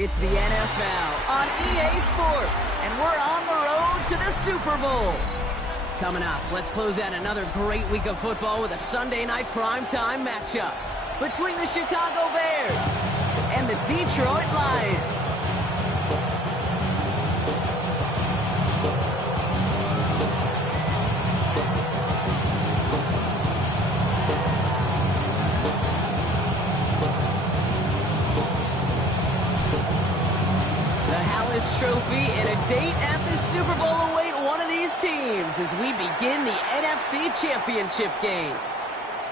It's the NFL on EA Sports, and we're on the road to the Super Bowl. Coming up, let's close out another great week of football with a Sunday night primetime matchup between the Chicago Bears and the Detroit Lions. Trophy and a date at the Super Bowl await one of these teams as we begin the NFC Championship game.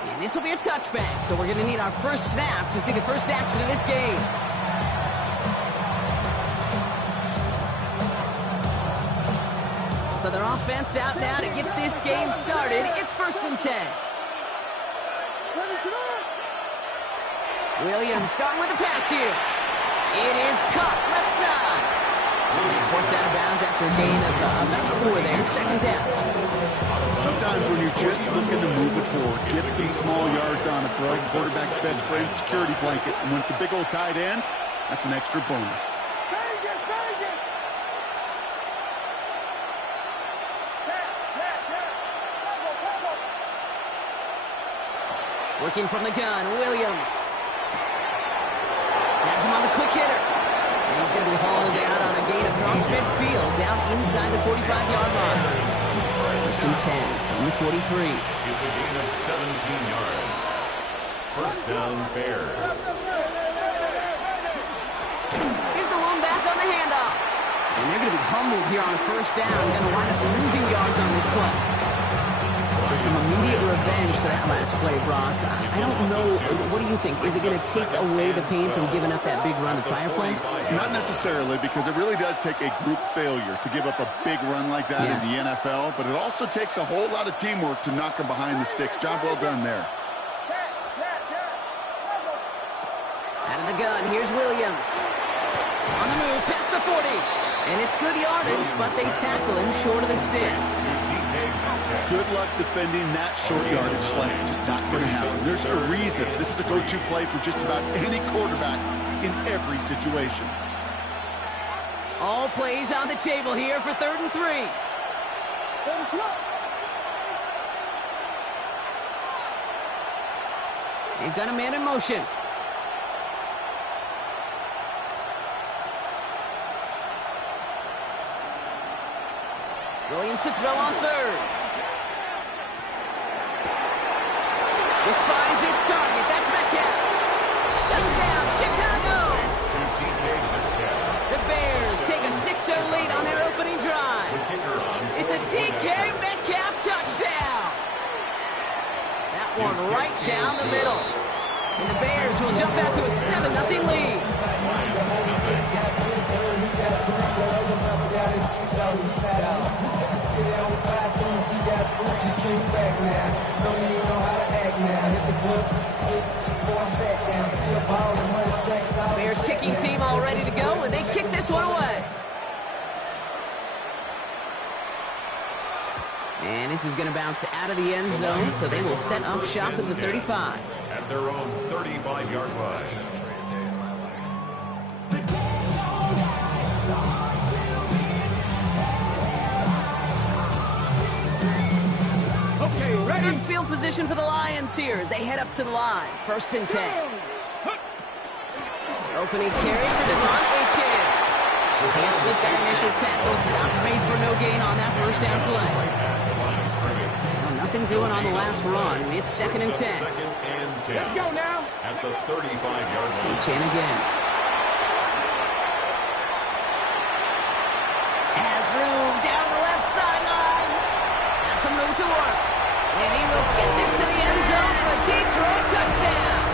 And this will be a touchback, so we're going to need our first snap to see the first action of this game. So their offense out now to get this game started. It's 1st and 10. Williams starting with the pass here. It is caught left side. It's forced out of bounds after a gain of about 4 there. 2nd down. Sometimes when you're just looking to move it forward, get some small yards on a throw, quarterback's best friend, security blanket. And when it's a big old tight end, that's an extra bonus. Working from the gun, Williams. Has him on the quick hitter. And he's going to be hauled out on a gain across midfield, down inside the 45-yard line. 1st and 10 from the 43. It's a gain of 17 yards. 1st down, Bears. Here's the one back on the handoff. And they're going to be humbled here on 1st down. Going to wind up losing yards on this play. So some immediate revenge for that last play, Brock. I don't know. What do you think? Is it going to take away the pain from giving up that big run the prior play? Not necessarily, because it really does take a group failure to give up a big run like that in the NFL, but it also takes a whole lot of teamwork to knock them behind the sticks. Job well done there. Out of the gun, here's Williams. On the move, past the 40. And it's good yardage, but they tackle him short of the sticks. Good luck defending that short yardage slant. Just not going to happen. There's a reason. This is a go-to play for just about any quarterback in every situation. All plays on the table here for 3rd and 3. They've got a man in motion. Williams to throw on 3rd. This finds its target. That's Metcalf. Touchdown, Chicago! The Bears take a 6-0 lead on their opening drive. It's a DK Metcalf touchdown. That one right down the middle. And the Bears will jump out to a 7-0 lead. Bears kicking team all ready to go, and they kick this one away. And this is going to bounce out of the end zone, so they will set up shop at the 35. At their own 35-yard line. Good field position for the Lions here as they head up to the line. 1st and 10. Opening carry for Devon Achane. Can't slip that initial tackle. Stops made for no gain on that 1st down play. Well, nothing doing on the last run. It's 2nd and 10. 2nd and 10. Let's go now. At the 35-yard line. Achane again. Has room down the left sideline. Has some room to work. And he will get this to the end zone and a Detroit touchdown.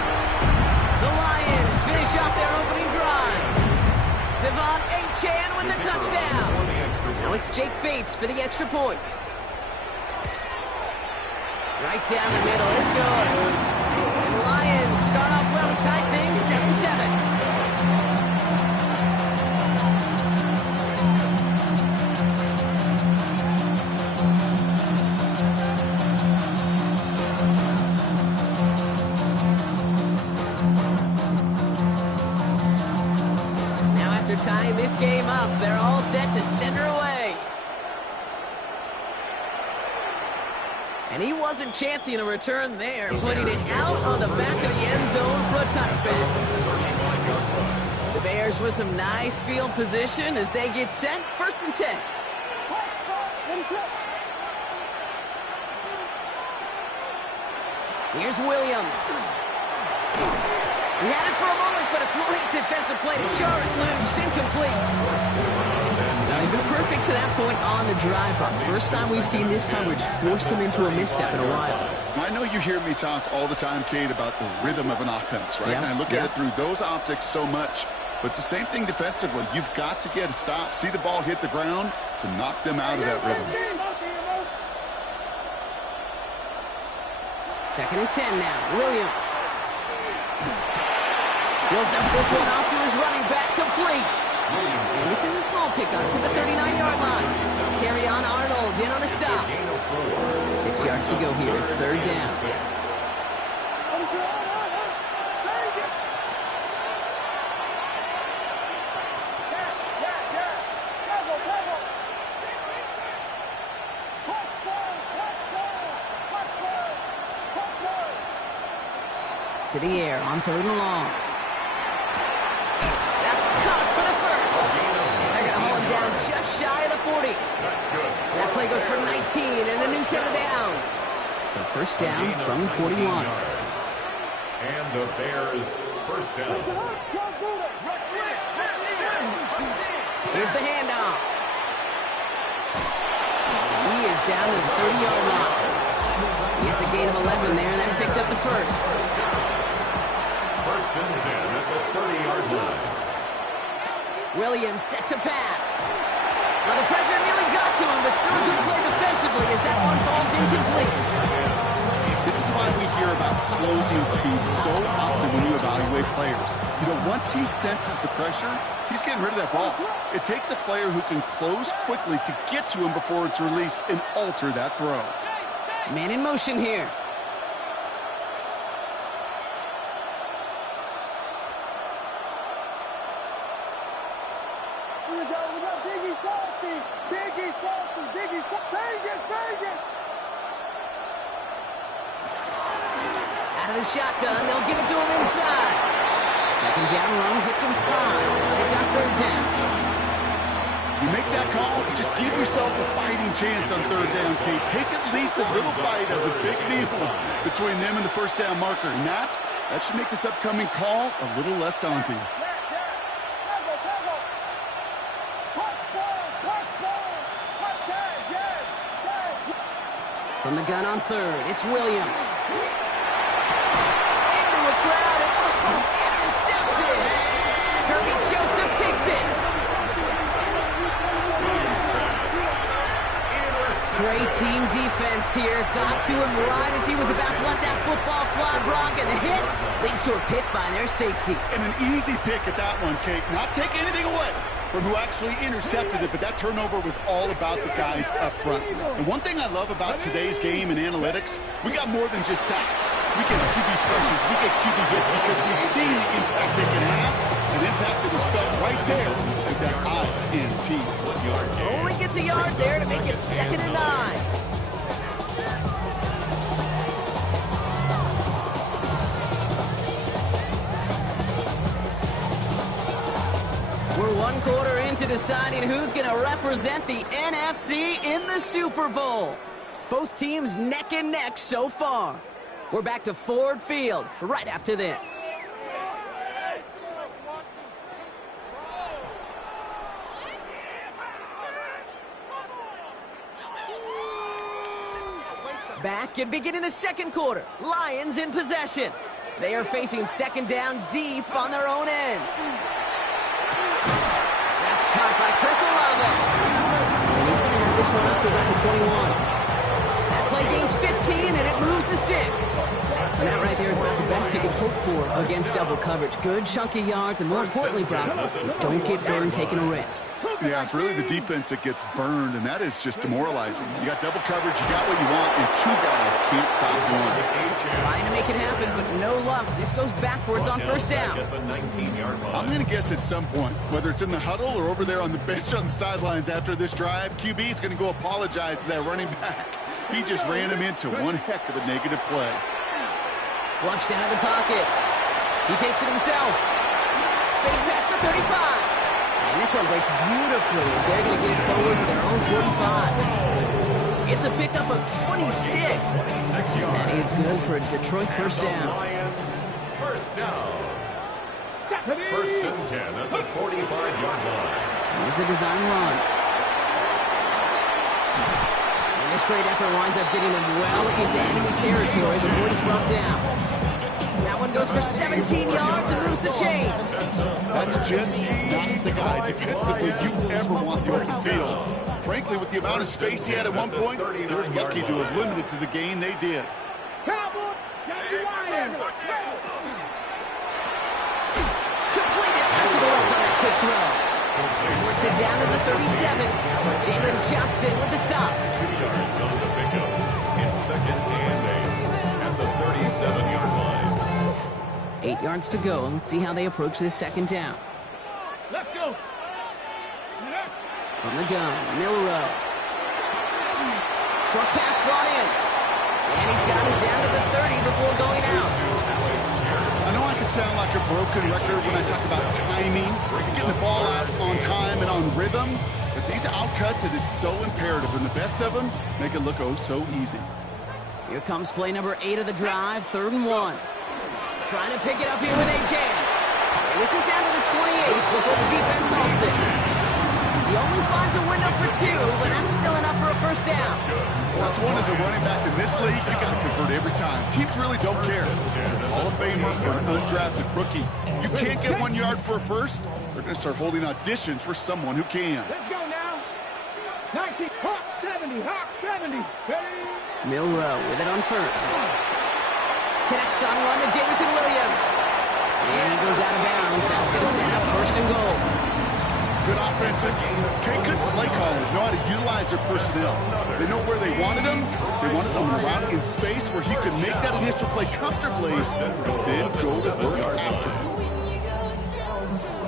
The Lions finish off their opening drive. Devon Achane with the touchdown. Now it's Jake Bates for the extra point. Right down the middle, it's good. And the Lions start off well to tie things 7-7. tying this game up. They're all set to send her away. And he wasn't chancing a return there, putting it out on the back of the end zone for a touchback. The Bears with some nice field position as they get set. 1st and 10. Here's Williams. He had it for a moment, but a great defensive play to jar it loose. Incomplete. Now, he's been perfect to that point on the drive, but first time we've seen this coverage force him into a misstep in a while. I know you hear me talk all the time, Kate, about the rhythm of an offense, right? Yeah, and I look at it through those optics so much, but it's the same thing defensively. You've got to get a stop, see the ball hit the ground to knock them out of that rhythm. 2nd and 10 now. Williams. He'll dump this one off to his running back, complete. And this is a small pickup to the 39-yard line. Terrion Arnold in on the stop. 6 yards to go here. It's 3rd down. To the air on 3rd and long. That's caught for the first. And they're going to haul him down just shy of the 40. That's good. That play goes for 19 and a new set of downs. So 1st down from the 41. And the Bears 1st down. Here's the handoff. He is down to the 30-yard line. He gets a gain of 11 there, and that picks up the first. 1st and 10 at the 30-yard line. Williams set to pass. Well, the pressure nearly got to him, but still a good play defensively as that one falls incomplete. This is why we hear about closing speed so often when you evaluate players. You know, once he senses the pressure, he's getting rid of that ball. It takes a player who can close quickly to get to him before it's released and alter that throw. Man in motion here. Out of the shotgun, they'll give it to him inside. 2nd down run gets him 5. They've got 3rd down. You make that call, just give yourself a fighting chance on 3rd down, Kate. Take at least a little bite of the big deal between them and the 1st down marker. And that should make this upcoming call a little less daunting. From the gun on 3rd, it's Williams. Into a crowd, and intercepted! Kirby Joseph picks it! Great team defense here. Got to him right as he was about to let that football fly, Brock, and the hit leads to a pick by their safety. And an easy pick at that one, Kate. Not take anything away from who actually intercepted it, but that turnover was all about the guys up front. And one thing I love about today's game and analytics, we got more than just sacks. We get QB pressures, we get QB hits because we've seen the impact they can have, an impact that was felt right there with that INT. Only gets a yard there to make it 2nd and 9. We're 1 quarter into deciding who's going to represent the NFC in the Super Bowl. Both teams neck and neck so far. We're back to Ford Field right after this. Back and beginning the 2nd quarter. Lions in possession. They are facing 2nd down deep on their own end. That's caught by Chris Olave. And he's going to have this one up to about the 21. That play gains It's 15, and it moves the sticks. And that right there is about the best you can hope for against double coverage. Good chunky yards, and more importantly, Brock, you don't get burned taking a risk. Yeah, it's really the defense that gets burned, and that is just demoralizing. You got double coverage, you got what you want, and two guys can't stop one. Trying to make it happen, but no luck. This goes backwards on first down. I'm going to guess at some point, whether it's in the huddle or over there on the bench on the sidelines after this drive, QB is going to go apologize to that running back. He just ran him into one heck of a negative play. Flushed out of the pocket. He takes it himself. Space past the 35. And this one breaks beautifully as they're going to get it forward to their own 45. It's a pickup of 26. And that is good for a Detroit first down. First down. First and 10 at the 45-yard line. Here's a design run. And this great effort winds up getting them well into enemy territory before he's brought down. That one goes for 17 yards and moves the chains. That's just not the guy defensively you ever want the open field. Frankly, with the amount of space he had at one point, they're lucky to have limited to the gain they did. Completed out to the left on that quick throw. Works it down to the 37. Jalen Johnson with the stop. 2 yards on the pickup. It's second and 8 at the 37-yard line. 8 yards to go. Let's see how they approach this second down. Let's go. From the gun, Milrow. Short pass brought in. And he's got it down to the 30 before going out. I know I can sound like a broken record when I talk about timing, getting the ball out on time and on rhythm, but these outcuts, it is so imperative, and the best of them make it look oh so easy. Here comes play number 8 of the drive, 3rd and 1. Trying to pick it up here with A.J. And this is down to the 28 before the defense halts it. He only finds a window for 2, but that's still enough for a first down. Well, that's one as a running back in this league, you got to convert every time. Teams really don't care. Hall of Famer or an undrafted rookie. You can't get 1 yard for a first, they're going to start holding auditions for someone who can. Let's go now. 90, Hawk 70, Hawk 70. Ready? Milrow with it on first. Connects on one to Jameson Williams. And he goes out of bounds. That's going to set up 1st and goal. Good offenses. Okay, good play callers know how to utilize their personnel. They know where they wanted them. They wanted them around in space where he could make that initial play comfortably, then go to work after.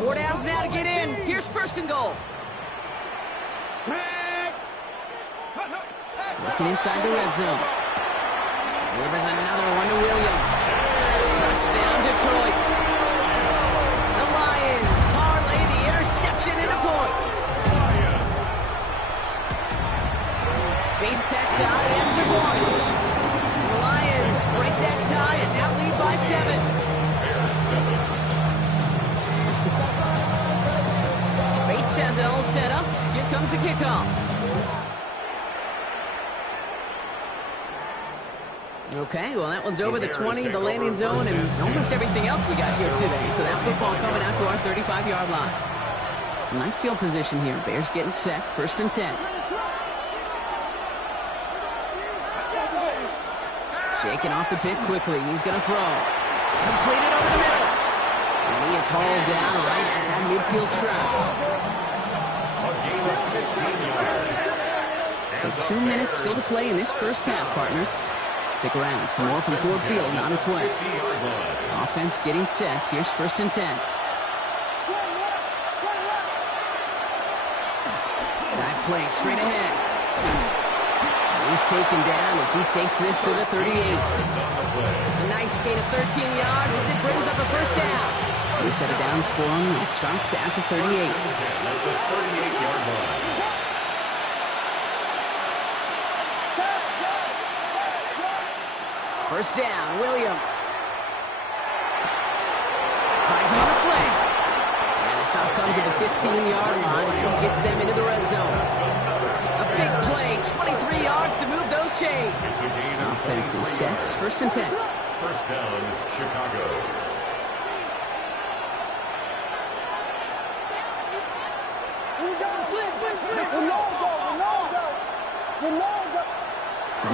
4 downs now to get in. Here's 1st and goal. Looking inside the red zone. Delivers another one to Williams. Touchdown, Detroit. The Lions parlay the interception into points. Bates tacks out an extra point. The Lions break that tie and now lead by 7. Bates has it all set up. Here comes the kickoff. Okay, well, that one's over the 20, the landing zone, and almost everything else we got here today. So that football coming out to our 35-yard line. Some nice field position here. Bears getting set, 1st and 10. Shaking off the pick quickly. He's going to throw. Completed over the middle. And he is hauled down right at that midfield strap. So 2 minutes still to play in this first half, partner. Stick around for more from Ford Field on its way. Offense getting set. Here's 1st and 10. Dive play straight ahead. He's taken down as he takes this to the 38. A nice gain of 13 yards as it brings up a first down. New set of downs for him and starts at the 38. First down, Williams. Finds him on the slant. And the stop comes at the 15-yard line as he gets them into the red zone. A big play, 23 yards to move those chains. Offense is set, 1st and 10. First down, Chicago.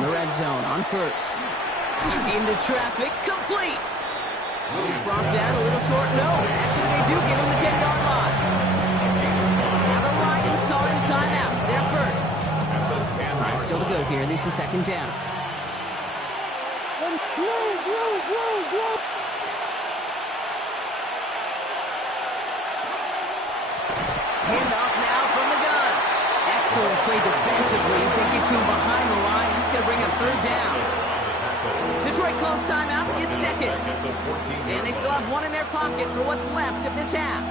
From the red zone on first. Into traffic, complete. He's brought down a little short. No, actually they do give him the 10-yard line. Now the Lions calling a timeout. They're first. 5 still to go here. This is second down. Handoff now from the gun. Excellent play defensively as they get to him behind the line. It's going to bring up third down. Detroit calls timeout. It's second. And they still have one in their pocket for what's left of this half.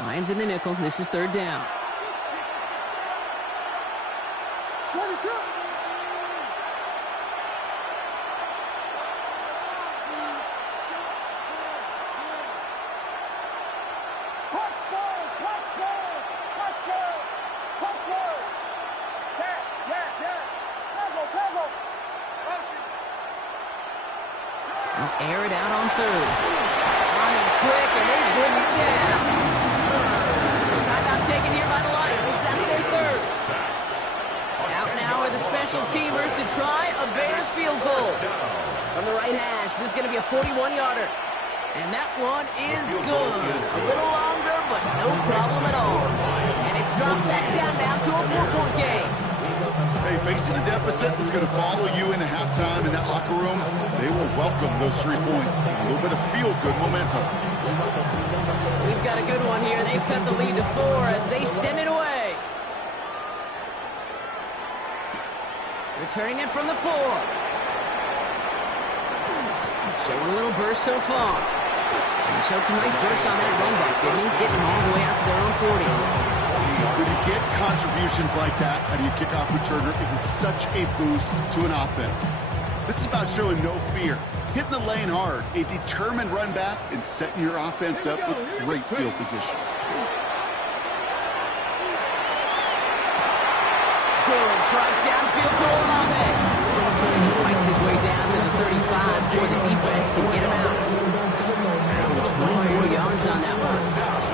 Lions in the nickel. This is third down. Air it out on third. On him quick, and they bring it down. Timeout taken here by the Lions. That's their third. Out now are the special teamers to try a Bears field goal. From the right hash, this is going to be a 41-yarder. And that one is good. A little longer, but no problem at all. And it's dropped back down now to a 4-point game. Hey, facing a deficit that's going to follow you into halftime in that locker room, they will welcome those 3 points. A little bit of feel-good momentum. We've got a good one here. They've cut the lead to 4 as they send it away. Returning it from the 4. Showing a little burst so far. And he showed some nice bursts on that run back, didn't he? Getting them all the way out to their own 40. When you get contributions like that out of your kickoff returner, it is such a boost to an offense. This is about showing no fear, hitting the lane hard, a determined run back, and setting your offense up with great field position. Dylan's right downfield to Olave. He fights his way down to the 35 before the defense can get him out. 24 yards on that one.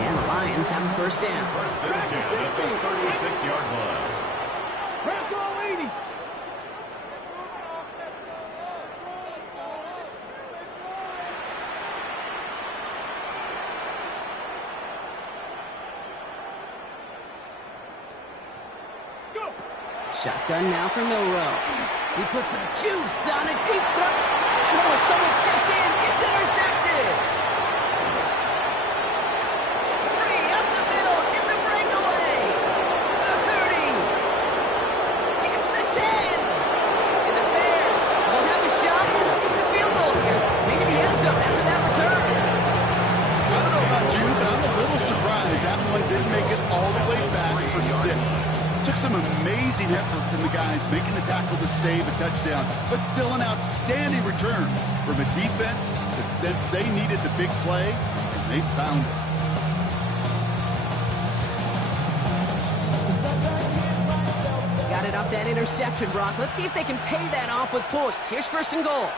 And the Lions have a first down. First and 10 at the 36-yard line. Bronco 80. Go. Shotgun now for Milrow. He puts some juice on a deep throw. Oh, someone stepped in. It's intercepted. Free up the middle. It's a breakaway. The 30. Gets the 10. And the Bears will have a shot at at least a field goal here. Maybe the end zone after that return. I don't know about you, but I'm a little surprised that one didn't make it all the way back for 6. Took some amazing effort from the guys making the tackle to save a touchdown, but still an outstanding return from a defense that sensed they needed the big play, and they found it. Got it off that interception, Brock. Let's see if they can pay that off with points. Here's first and goal.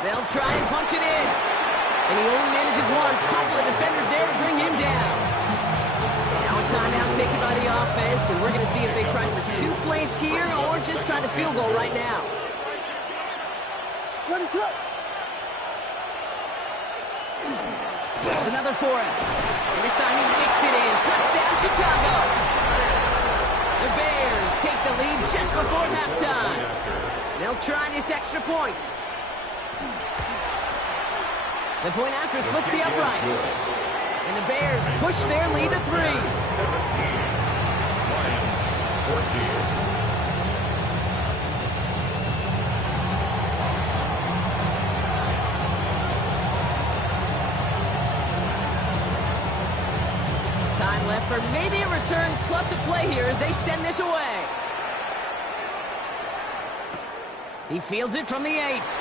They'll try and punch it in. And he only manages one. Couple of defenders there to bring him down. Now a timeout taken by the offense, and we're going to see if they try for 2 plays here or just try to field goal right now. There's another for him. And this time he makes it in. Touchdown, Chicago. The Bears take the lead just before halftime. They'll try this extra point. The point after splits the uprights. And the Bears push their lead to 3. 17. Lions 14. Time left for maybe a return plus a play here as they send this away. He fields it from the 8.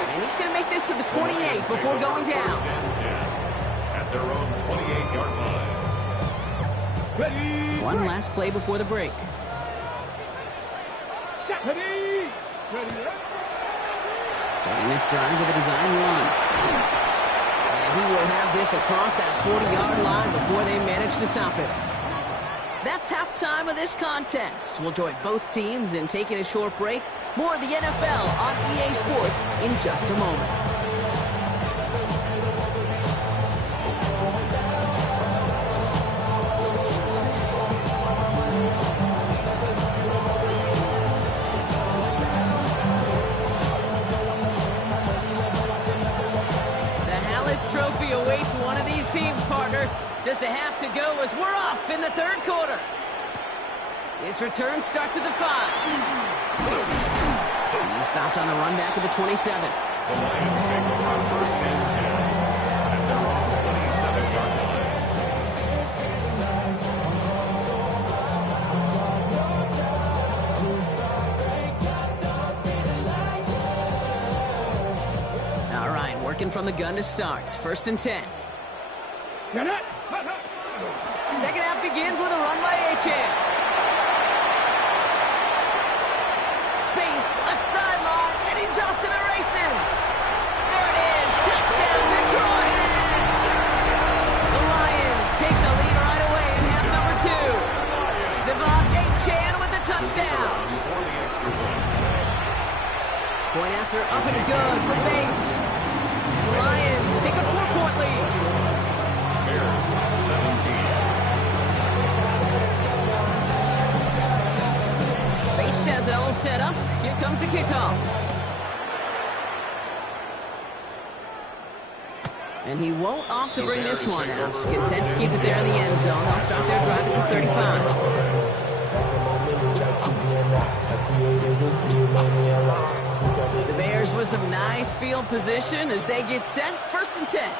And he's going to make this to the 28 before going down. First and 10 at their own 28-yard line. Ready. One last play before the break. Ready. Ready. Starting this drive with a design run. And he will have drove this across that 40-yard line before they managed to stop it. That's halftime of this contest. We'll join both teams in taking a short break. More of the NFL on EA Sports in just a moment. Trophy awaits one of these teams, partner. Just a half to go as we're off in the third quarter. His return starts at the 5. He stopped on a run back at the 27. The Lions take over first and 10 at their own 27-yard line. Working from the gun to start. First and 10. Second half begins with a run by Achane. Space, left sideline, and he's off to the races. There it is. Touchdown, Detroit. The Lions take the lead right away in half number 2. Devon Achane with the touchdown. Point after up and good for Bates. Lions take a 4-point lead. Bears 17. Bates has it all set up. Here comes the kickoff. And he won't opt to bring this one out. He's content to keep it there in the end zone. They'll start their drive at the 35. The Bears with some nice field position as they get set. First and 10.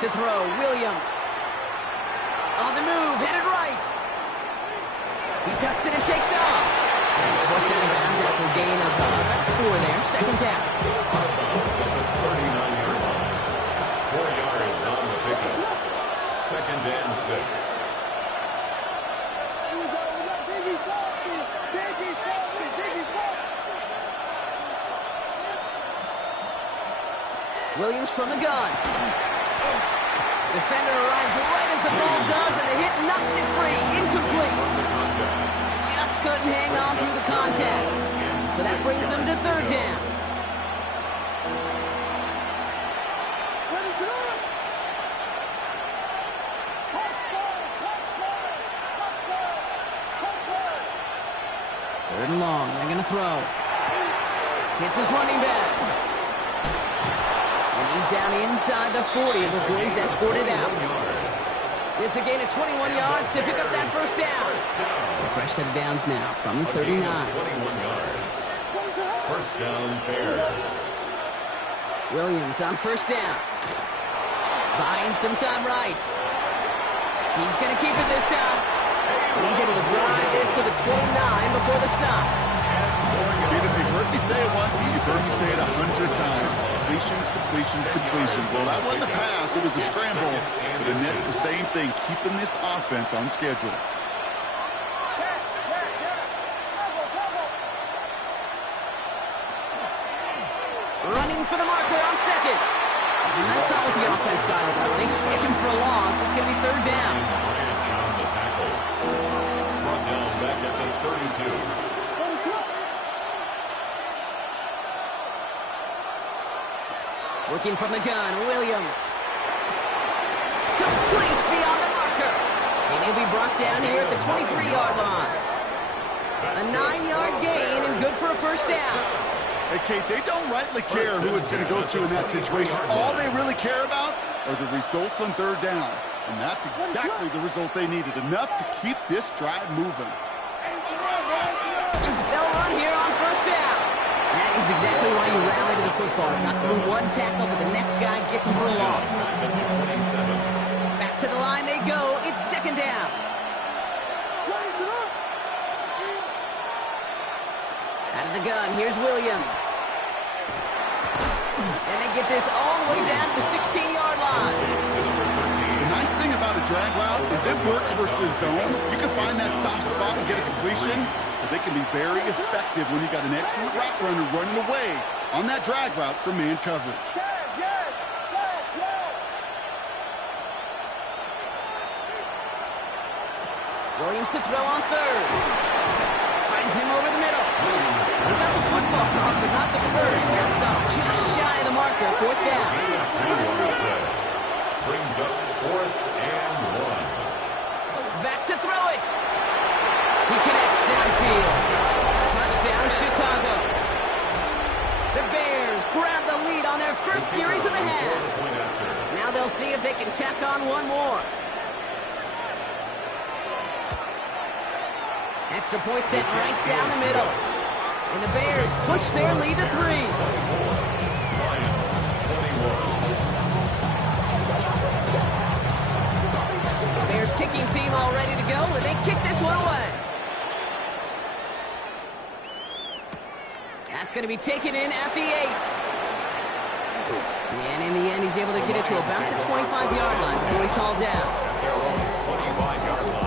To throw, Williams. On the move, headed right. He tucks it and takes off. He's forced out of bounds after a gain of about 4 there. Second down. 39-yard line. 4 yards on the pickup. Second and 6. Williams from the gun. Defender arrives right as the ball does, and the hit knocks it free. Incomplete. Just couldn't hang on through the contact. So that brings them to third down. Third and long. They're going to throw. Hits his running back. And he's down inside the 40 before he's escorted out. It's a gain of 21 yards to pick up that first down. So fresh set of downs now from the 39. 21 yards. First down, Bears. Williams on first down. Buying some time right. He's going to keep it this time. And he's able to drive this to the 29 before the stop. Kid, if you've heard me say it once, you've heard me say it 100 times. Completions, completions, completions. Well, that wasn't a pass. It was a scramble. But the Nets, the same thing, keeping this offense on schedule. Running for the marker on second. And that's all with the offense style, though. They stick him for a loss. It's going to be third down. Branch on the tackle. Brought down back at the 32. Working from the gun, Williams. Complete beyond the marker. And he'll be brought down here at the 23-yard line. A 9-yard gain and good for a first down. Hey, Kate, they don't rightly care who it's going to go to in that situation. All they really care about are the results on third down. And that's exactly the result they needed. Enough to keep this drive moving. They'll run here on first down. That is exactly why you rally to the football. Not through one tackle, but the next guy gets him for a loss. Back to the line they go. It's second down. Out of the gun, here's Williams. And they get this all the way down to the 16-yard line. The nice thing about a drag route is it works versus zone. You can find that soft spot and get a completion, but they can be very effective when you got an excellent route runner running away on that drag route for man coverage. Williams to throw on third. Finds him over the middle. He got the football, but not the first. That's just shy of the marker. Fourth down. Brings up 4th and 1. Back to throw it. He connects downfield. Touchdown, Chicago. The Bears grab the lead on their first series of the half. Now they'll see if they can tack on one more. Extra point sent right down the middle. And the Bears push their lead to 3. Lions 21. Bears kicking team all ready to go, and they kick this one away. That's going to be taken in at the 8. And in the end, he's able to get it to about the 25-yard line before he's hauled down. 25-yard line.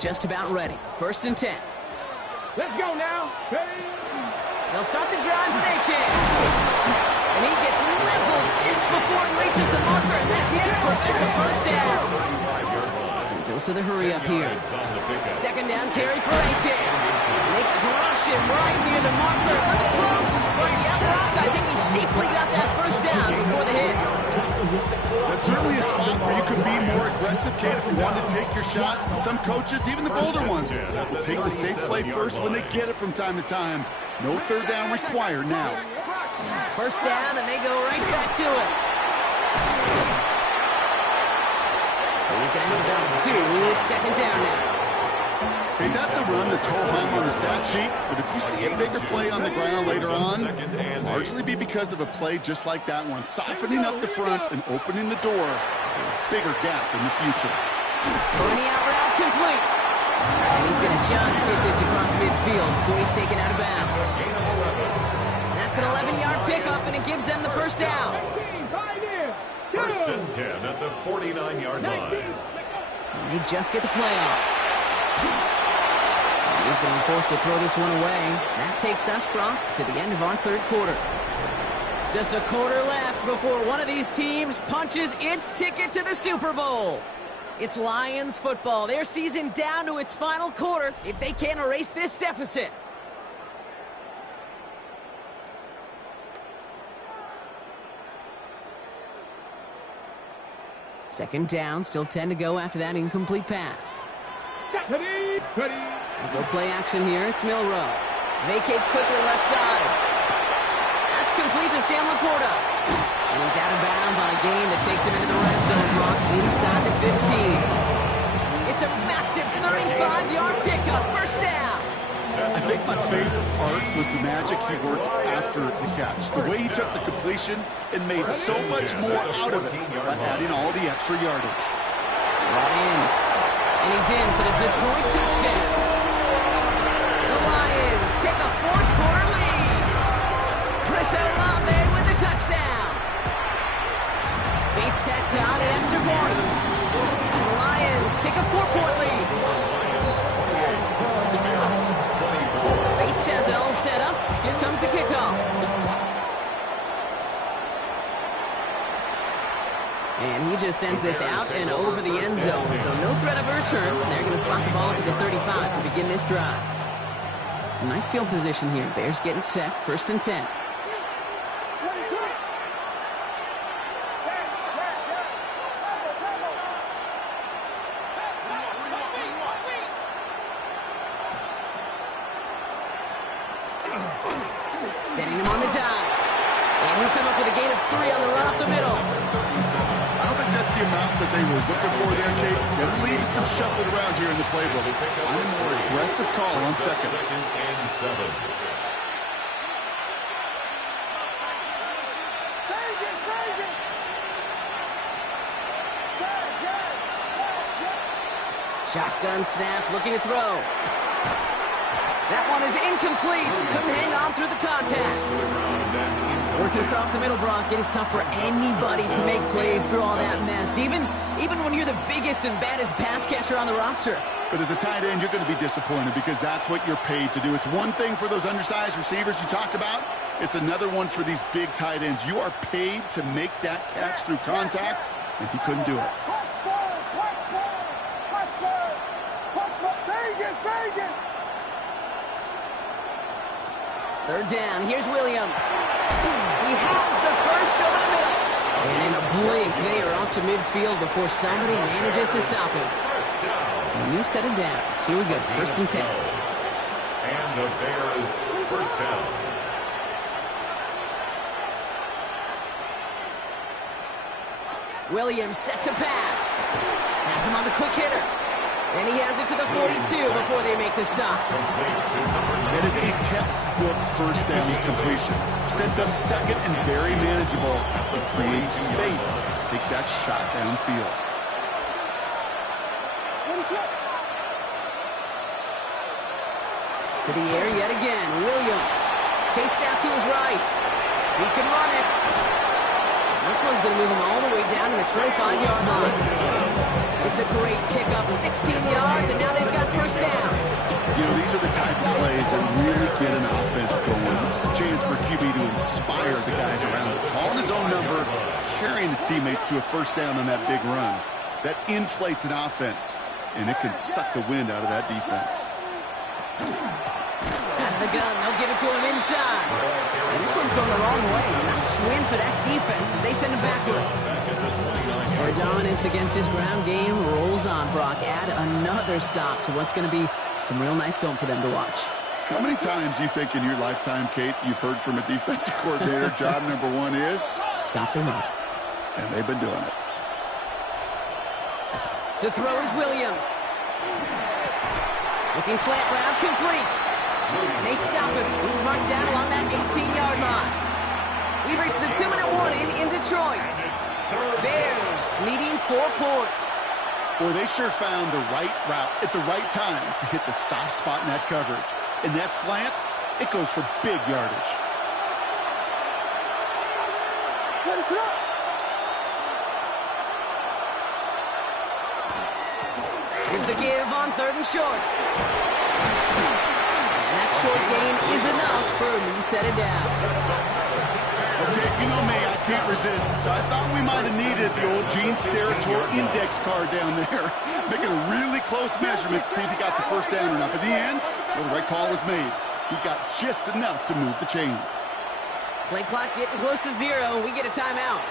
Just about ready. 1st and 10. Let's go now. Ready? They'll start the drive with Achane. And he gets leveled just before he reaches the marker, and that hit prevents a first down. And dose of the hurry up here. 2nd down carry for Achane. And they crush him right near the marker. Looks close, but Rock, I think he safely got that first down before the hit. That's certainly a spot where you could be more aggressive, Kate, if you want to take your shots. And some coaches, even the bolder ones, will take the safe play first when they get it from time to time. No 3rd down required now. 1st down, and they go right back to it. He's going to move down 2. It's 2nd down now. Okay, that's a run that's ho-hum on the stat sheet, but if you see a bigger play on the ground later on, it'll largely be because of a play just like that one, softening up the front and opening the door for a bigger gap in the future. 20-out route complete. And he's going to just get this across midfield before he's taken out of bounds. That's an 11-yard pickup, and it gives them the first down. 1st and 10 at the 49-yard line. And they just get the play off. He's going to be forced to throw this one away. That takes us, Brock, to the end of our 3rd quarter. Just a quarter left before one of these teams punches its ticket to the Super Bowl. It's Lions football. Their season down to its final quarter if they can't erase this deficit. Second down, still 10 to go after that incomplete pass. Ready? Go play action here. It's Milroe. Vacates quickly left side. That's complete to Sam Laporta. And he's out of bounds on a gain that takes him into the red zone, Brock, inside the 15. It's a massive 35-yard pickup. First down. I think my favorite part was the magic he worked after the catch. The way he took the completion and made so much more out of it by adding all the extra yardage. Brought in. And he's in for the Detroit touchdown. The Lions take a 4th quarter lead. Chris Olave with the touchdown. Bates tacks on an extra point. And the Lions take a 4-point lead. Bates has it all set up. Here comes the kickoff. And he just sends this out and over the end zone. So no threat of a return. They're going to spot the ball up at the 35 to begin this drive. Some nice field position here. Bears getting set. 1st and 10. Setting him on the dive. And he'll come up with a gain of 3 on the run up the middle. I don't think that's the amount that they were looking for there, Kate. There leaves some shuffling around here in the playbook. I'm a more aggressive call on 2nd. 2nd and 7. Shotgun snap, looking to throw. That one is incomplete. Couldn't hang on through the contact. Working across the middle, Brock, it is tough for anybody to make plays through all that mess, even when you're the biggest and baddest pass catcher on the roster. But as a tight end, you're going to be disappointed because that's what you're paid to do. It's one thing for those undersized receivers you talked about. It's another one for these big tight ends. You are paid to make that catch through contact, and he couldn't do it. Third down. Here's Williams. He has the first over the middle. And in a blink, they are off to midfield before somebody manages to stop him. So a new set of downs. Here we go. First and 10. And the Bears first down. Williams set to pass. Has him on the quick hitter. And he has it to the 42 before they make the stop. It is a textbook first down completion. Sets up second and very manageable. It creates space to take that shot downfield. To the air yet again. Williams chased out to his right. He can run it. This one's going to move him all the way down to the 25-yard line. It's a great pickup, 16 yards, and now they've got first down. You know, these are the type of plays that really get an offense going. This is a chance for QB to inspire the guys around him. Calling his own number, carrying his teammates to a first down on that big run. That inflates an offense, and it can suck the wind out of that defense. Out of the gun, they'll give it to him inside. And this one's going the wrong way. Nice win for that defense as they send him backwards. Their dominance against his ground game rolls on, Brock. Add another stop to what's going to be some real nice film for them to watch. How many times do you think in your lifetime, Kate, you've heard from a defensive coordinator, job number one is? Stop the run. And they've been doing it. To throw is Williams. Looking slant route, complete. And they stop him. He's marked down along that 18-yard line. We've reached the 2-minute warning in Detroit. Bears leading 4 points. Boy, they sure found the right route at the right time to hit the soft spot in that coverage. And that slant, it goes for big yardage. Here's the give on 3rd and short. And that short gain is enough for a new set of downs. Okay, you know me, I can't resist. So I thought we might have needed the old Gene Steratore index card down there. Making a really close measurement to see if he got the first down or not. But in the end, well, the right call was made. He got just enough to move the chains. Play clock getting close to 0. We get a timeout.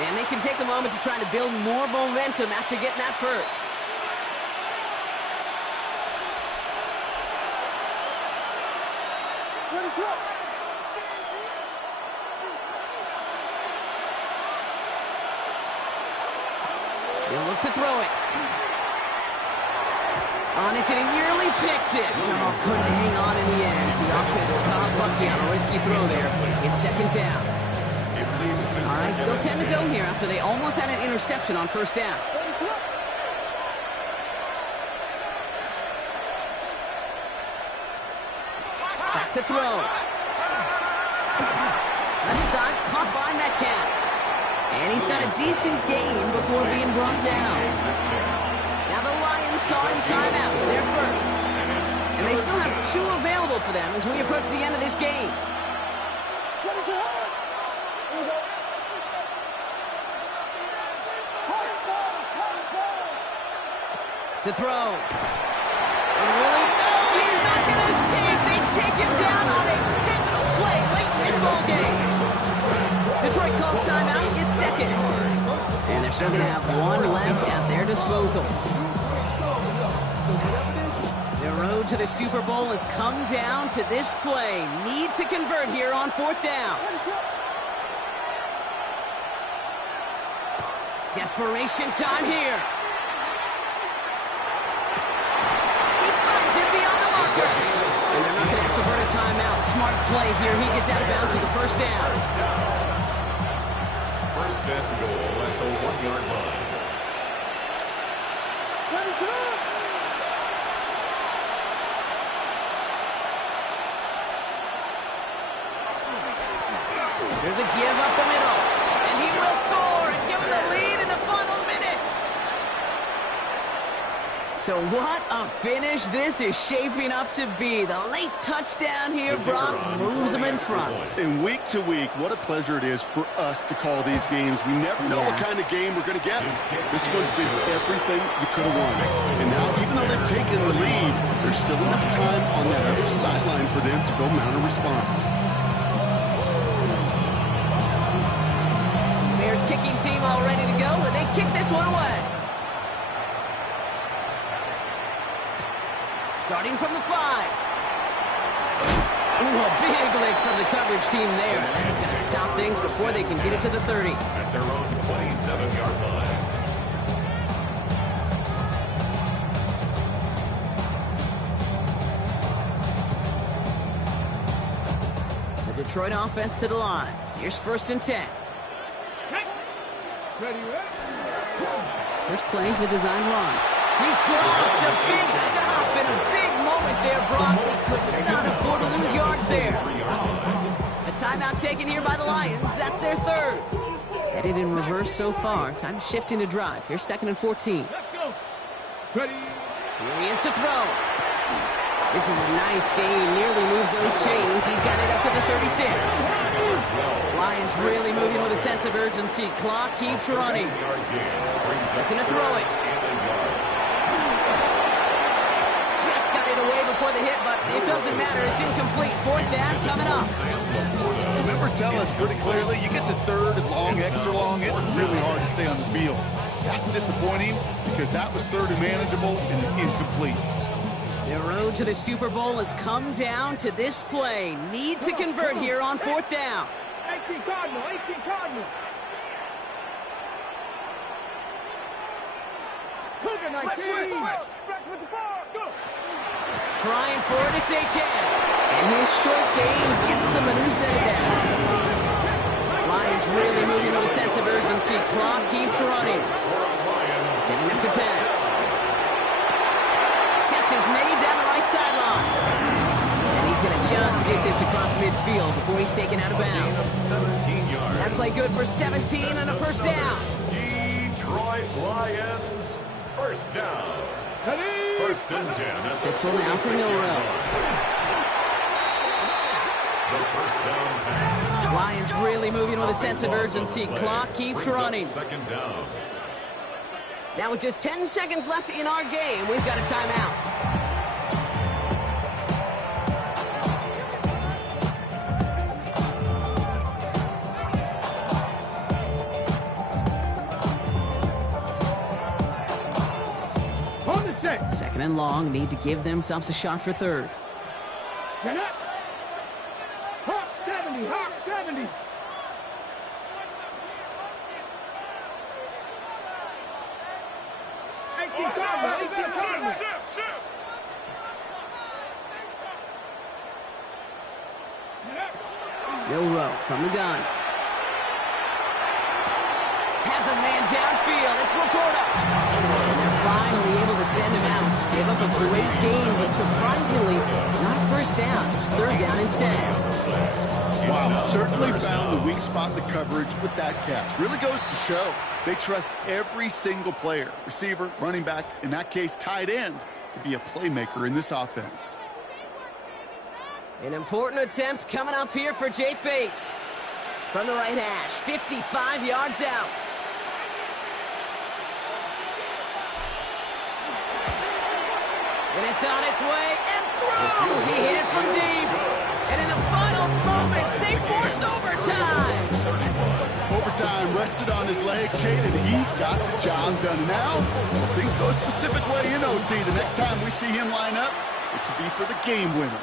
And they can take a moment to try to build more momentum after getting that first. They'll look to throw it. On it, and he nearly picked it. Oh, couldn't hang on in the end. The offense got lucky on a risky throw there. It's 2nd down. All right, still 10 to go here after they almost had an interception on first down. Back to throw. Left side, caught by Metcalf. And he's got a decent gain before being brought down. Now the Lions calling timeouts. They're first. And they still have 2 available for them as we approach the end of this game. To throw. And really, he's not going to escape. They take him down on a pivotal play late in this ball game. Detroit calls timeout. It's 2nd. And they're still going to have 1 left at their disposal. The road to the Super Bowl has come down to this play. Need to convert here on 4th down. Desperation time here. He finds it beyond the marker. And they're not going to have to burn a timeout. Smart play here. He gets out of bounds with the first down. First and goal at the 1-yard line. Here's a give up the middle. And he will score and give him the lead in the final minute. So what a finish this is shaping up to be. The late touchdown here, Brock, moves them in front. And week to week, what a pleasure it is for us to call these games. We never know what kind of game we're going to get. This one's been everything you could have won. And now, even though they've taken the lead, there's still enough time on that other sideline for them to go mount a response. Bears kicking team all ready to go, and they kick this one away. Starting from the 5. Ooh, a big lick from the coverage team there. That is going to stop things before they can get it to the 30. At their own 27-yard line. The Detroit offense to the line. Here's 1st and 10. Ready, First plays a design run. He's blocked. A big stop and a big moment there, Brock. They could not afford to lose yards there. A timeout taken here by the Lions. That's their 3rd. Headed in reverse so far. Time to shift into drive. Here's 2nd and 14. Let's go. Ready. Here he is to throw. This is a nice gain. Nearly moves those chains. He's got it up to the 36. Lions really moving with a sense of urgency. Clock keeps running. Looking to throw it. Just got it away before the hit, but it doesn't matter. It's incomplete. 4th down coming up. Numbers tell us pretty clearly, you get to 3rd and long, extra long, it's really hard to stay on the field. That's disappointing because that was 3rd and manageable and incomplete. The road to the Super Bowl has come down to this play. Need to convert here on 4th down. 18 Cardinal, 18 Cardinal. Look at 19. Back with the ball, go. Trying for it, it's Etienne. And his short game gets the Manusa down. Lions really moving with a sense of urgency. Clock keeps running. Setting up to pass. Catch is made down the right sideline. And he's going to just get this across midfield before he's taken out of bounds. 17 yards. That play good for 17 and a 1st down. Detroit Lions, 1st down. 1st and 10 at the Pistol now for Milrow. The 1st down pass. Lions really moving with a sense of urgency. Clock keeps running. 2nd down. Now with just 10 seconds left in our game, we've got a timeout. On the set. 2nd and long, need to give themselves a shot for 3rd. Get up. Hawk 70, Hawk 70. Milrow from the gun. Has a man downfield. It's Laporta. And they're finally able to send him out. Gave up a great game, but surprisingly, not 1st down. It's 3rd down instead. Wow, certainly found the weak spot in the coverage with that catch. Really goes to show they trust every single player, receiver, running back, in that case, tight end, to be a playmaker in this offense. An important attempt coming up here for Jake Bates. From the right hash, 55 yards out. And it's on its way and through. He hit it from deep. And in the final moments, they force overtime. Overtime rested on his leg, Kate, and he got the job done. And now, if things go a specific way in OT, the next time we see him line up, it could be for the game winner.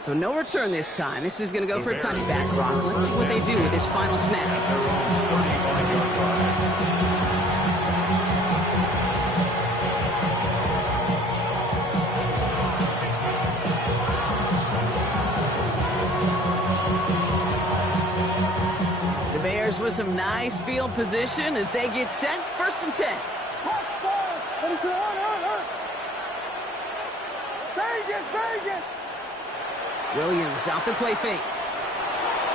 So no return this time. This is going to go for a touchback, Brock. Let's see what they do with this final snap. The Bears with some nice field position as they get set. 1st and 10. Williams off the play fake.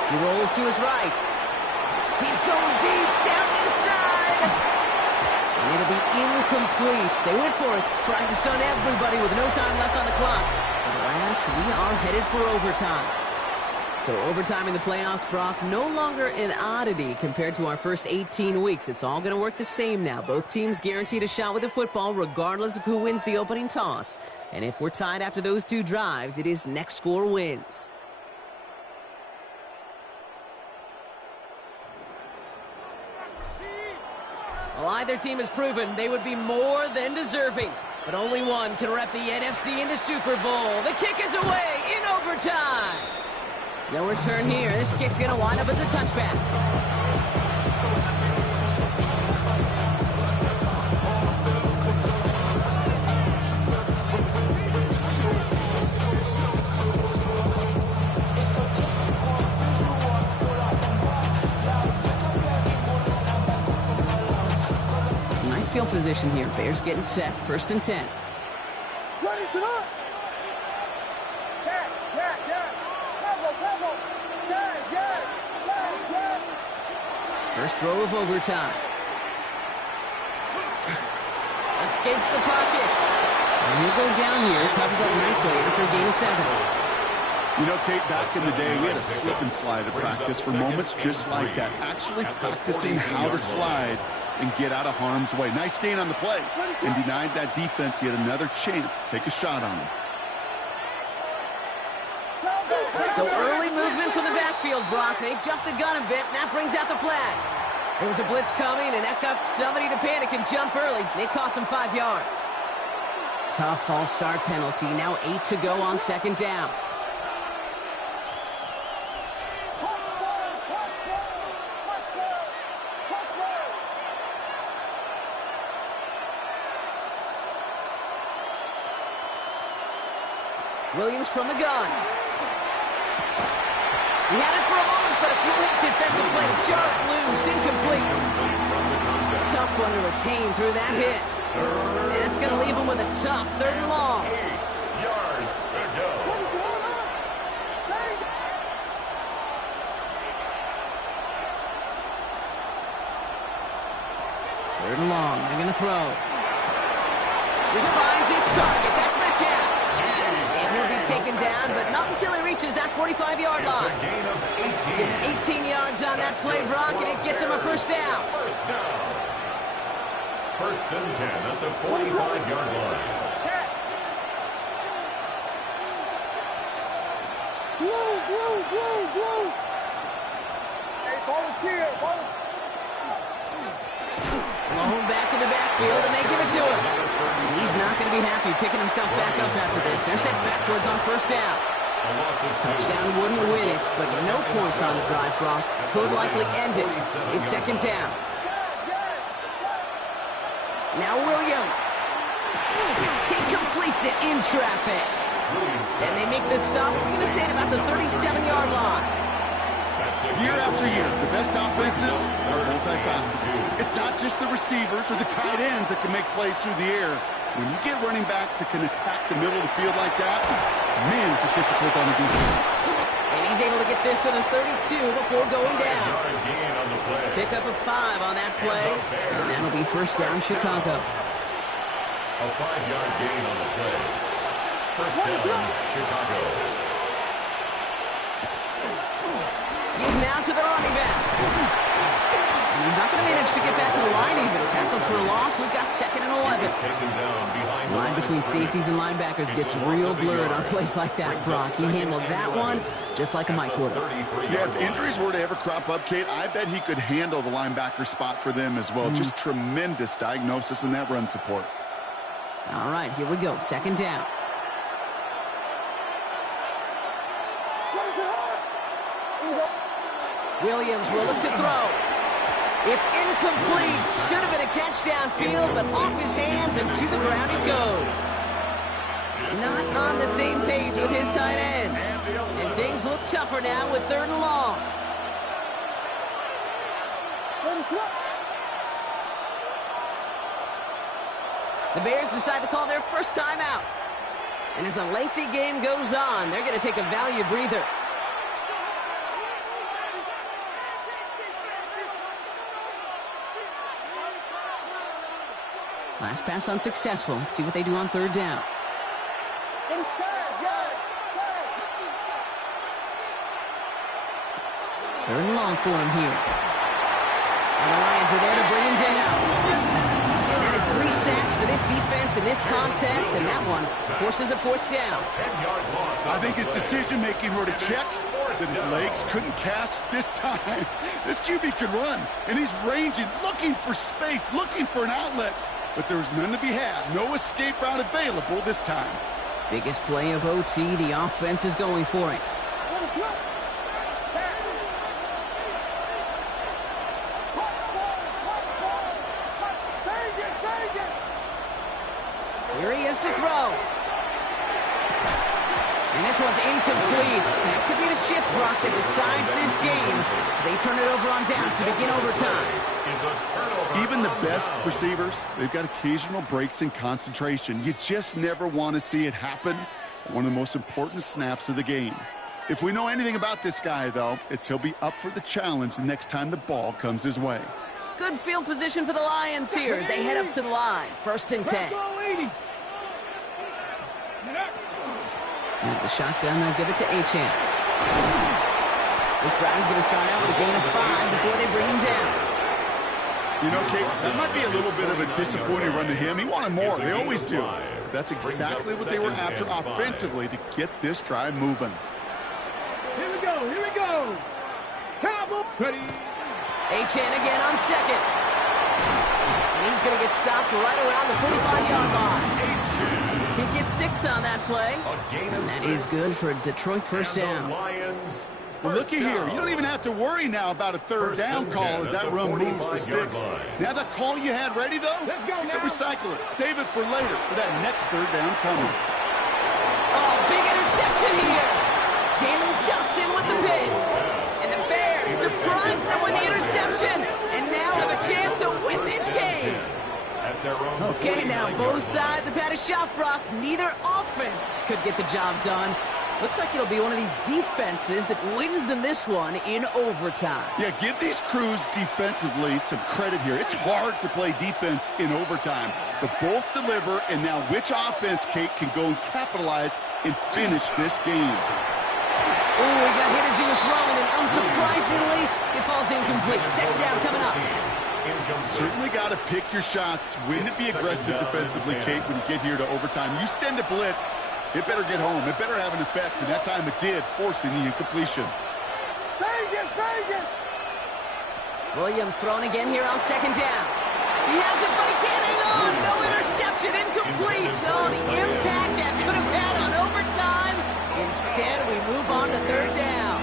He rolls to his right. He's going deep down his side. And it'll be incomplete. They went for it, trying to stun everybody with no time left on the clock. But alas, we are headed for overtime. So overtime in the playoffs, Brock, no longer an oddity compared to our first 18 weeks. It's all going to work the same now. Both teams guaranteed a shot with the football regardless of who wins the opening toss. And if we're tied after those 2 drives, it is next score wins. Well, either team has proven they would be more than deserving. But only one can rep the NFC in the Super Bowl. The kick is away in overtime. No return here. This kick's going to wind up as a touchback. Some nice field position here. Bears getting set. 1st and 10. Ready to up. First throw of overtime. Escapes the pocket. And he'll go down here. Covers up nicely after a gain of 7. You know, Kate, back in the day, we had a slip and slide at practice for moments just like that. Actually practicing how to slide and get out of harm's way. Nice gain on the play. And denied that defense yet another chance to take a shot on him. So early movement from the backfield, Brock. They jumped the gun a bit, and that brings out the flag. There was a blitz coming, and that got somebody to panic and jump early. It cost them 5 yards. Tough false start penalty. Now 8 to go on 2nd down. Williams from the gun. He had it for a moment, but a great defensive play to jar it loose. Incomplete. Tough one to retain through that hit. And that's going to leave him with a tough 3rd and long. 8 yards to go. 3rd and long. They're going to throw. This finds its target. That's Metcalf. And he'll be taken down, but not until he reaches that 45-yard line. It's a gain of 18. Give him 18 yards on that play, Brock, and it gets him a 1st down. 1st down. 1st and 10 at the 45-yard line. Hey, volunteer. Blown back in the backfield, and they give it to him. He's not going to be happy picking himself back up after this. They're set backwards on 1st down. A loss of 2. Touchdown wouldn't win it, but no points on the drive, Brock. Could likely end it. It's 2nd down. Now Williams. He completes it in traffic. And they make the stop, we're going to say, at about the 37-yard line. Year after year, the best offenses are multifaceted. It's not just the receivers or the tight ends that can make plays through the air. When you get running backs that can attack the middle of the field like that, man, is it difficult on the defense. And he's able to get this to the 32 before going down. Pick up a 5 on that play, and that'll be 1st down, Chicago. A 5-yard gain on the play. 1st down, Chicago. He's now to the running back. And he's not going to manage to get back to the line even. Tackled for a loss. We've got 2nd and 11. The line between safeties and linebackers gets real blurred on plays like that, Brock. He handled that one just like a Mike would have. Yeah, if injuries were to ever crop up, Kate, I bet he could handle the linebacker spot for them as well. Just tremendous diagnosis in that run support. All right, here we go. 2nd down. Williams will look to throw. It's incomplete. Should have been a catch downfield, but off his hands and to the ground it goes. Not on the same page with his tight end. And things look tougher now with 3rd and long. The Bears decide to call their 1st timeout. And as a lengthy game goes on, they're going to take a value breather. Last pass unsuccessful. Let's see what they do on third down. Third and long for him here. And the Lions are there to bring him down. And that is 3 sacks for this defense in this contest, and that one forces a fourth down. I think his decision-making wrote a check that his legs couldn't catch this time. This QB can run, and he's ranging, looking for space, looking for an outlet. But there was none to be had. No escape route available this time. Biggest play of OT. The offense is going for it. Here he is to throw. And this one's incomplete. That could be the shift, Brock, that decides this game. They turn it over on downs to begin overtime. Even the best receivers, they've got occasional breaks in concentration. You just never want to see it happen. One of the most important snaps of the game. If we know anything about this guy, though, it's he'll be up for the challenge the next time the ball comes his way. Good field position for the Lions here as they head up to the line. 1st and 10. And the shotgun, they'll give it to Achane. This drive's going to start out with a gain of 5 before they bring him down. You know, Kate, that might be a little bit of a disappointing run to him. He wanted more. They always do. That's exactly what they were after offensively to get this drive moving. Here we go, here we go. Cowboy, ready. Achane again on second. And he's going to get stopped right around the 45-yard line. He gets 6 on that play. And that is good for a Detroit first down. Well, looky here. You don't even have to worry now about a third down call as that run moves the sticks. Now that call you had ready, though, you can recycle it. Save it for later for that next third down coming. Oh, big interception here. Jalen Johnson with the pick. And the Bears surprise them with the interception. And now have a chance to win this game. Okay, now both sides have had a shot, Brock. Neither offense could get the job done. Looks like it'll be one of these defenses that wins them this one in overtime. Yeah, give these crews defensively some credit here. It's hard to play defense in overtime, but both deliver, and now which offense, Kate, can go and capitalize and finish this game? Oh, he got hit as he was throwing, and unsurprisingly, it falls incomplete. Second down coming up. Certainly got to pick your shots. Win to be aggressive defensively, Kate, when you get here to overtime. You send a blitz, it better get home. It better have an effect, and that time it did, forcing the incompletion. Vegas! Williams throwing again here on second down. He has it, but he can't hang on. No interception, incomplete. Oh, the impact that could have had on overtime. Instead, we move on to third down.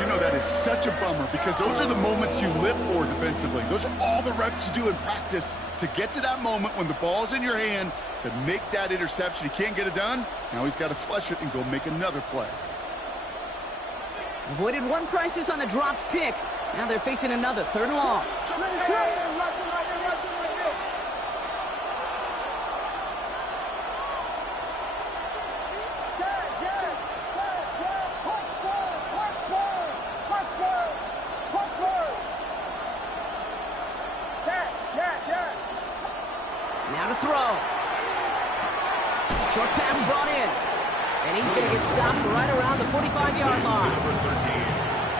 You know, that is such a bummer because those are the moments you live for defensively. Those are all the reps you do in practice to get to that moment when the ball's in your hand to make that interception. He can't get it done. Now he's got to flush it and go make another play. Avoided one crisis on the dropped pick. Now they're facing another third and long. Now to throw. Short pass brought in. And he's going to get stopped right around the 45-yard line.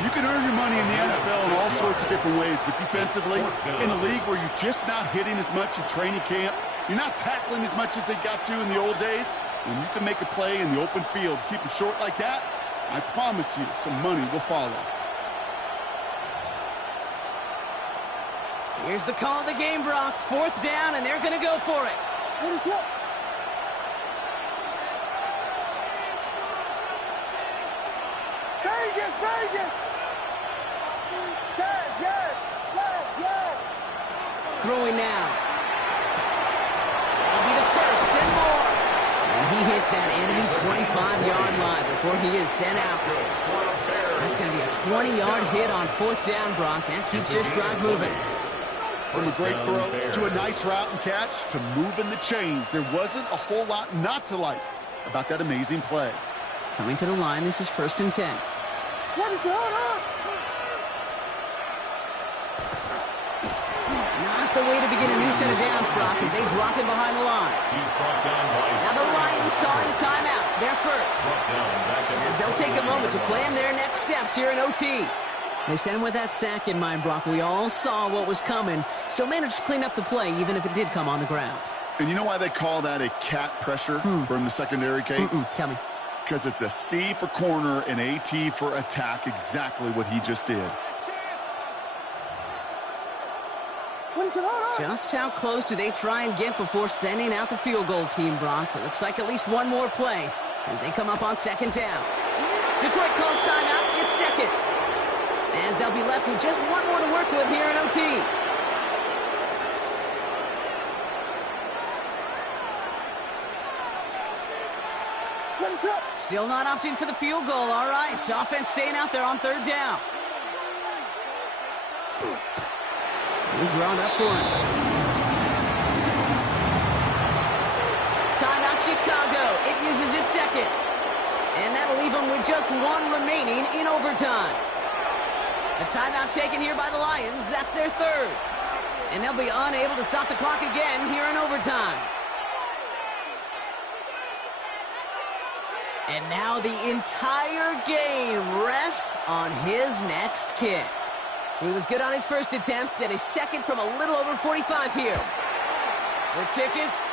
You can earn your money in the NFL in all sorts of different ways, but defensively, in a league where you're just not hitting as much in training camp, you're not tackling as much as they got to in the old days, when you can make a play in the open field, keep them short like that, I promise you some money will follow. Here's the call of the game, Brock. Fourth down, and they're going to go for it. Vegas! Yes! Throwing now. That'll be the first and more. And he hits that enemy 25-yard line before he is sent out. That's going to be a 20-yard hit on fourth down, Brock. That keeps this drive moving. From a great throw to a nice route and catch to moving the chains. There wasn't a whole lot not to like about that amazing play. Coming to the line, this is 1st and 10. What is going on? Not the way to begin a new new set of downs, Brock, as they drop him behind the line. He's brought down by... Now the Lions calling a timeout. They're first. Brought down back at As they'll take a moment to plan their next steps here in OT. They sent him with that sack in mind, Brock. We all saw what was coming, so managed to clean up the play, even if it did come on the ground. And you know why they call that a cat pressure from the secondary, Kate? Tell me. Because it's a C for corner and AT for attack, exactly what he just did. Just how close do they try and get before sending out the field goal team, Brock? It looks like at least one more play as they come up on second down. Detroit calls timeout. It's second. As they'll be left with just one more to work with here in OT. Still not opting for the field goal. All right, so offense staying out there on third down. He's drawn up for it. Timeout Chicago. It uses its second. And that'll leave them with just one remaining in overtime. A timeout taken here by the Lions. That's their third. And they'll be unable to stop the clock again here in overtime. And now the entire game rests on his next kick. He was good on his first attempt, and his second from a little over 45 here. The kick is good.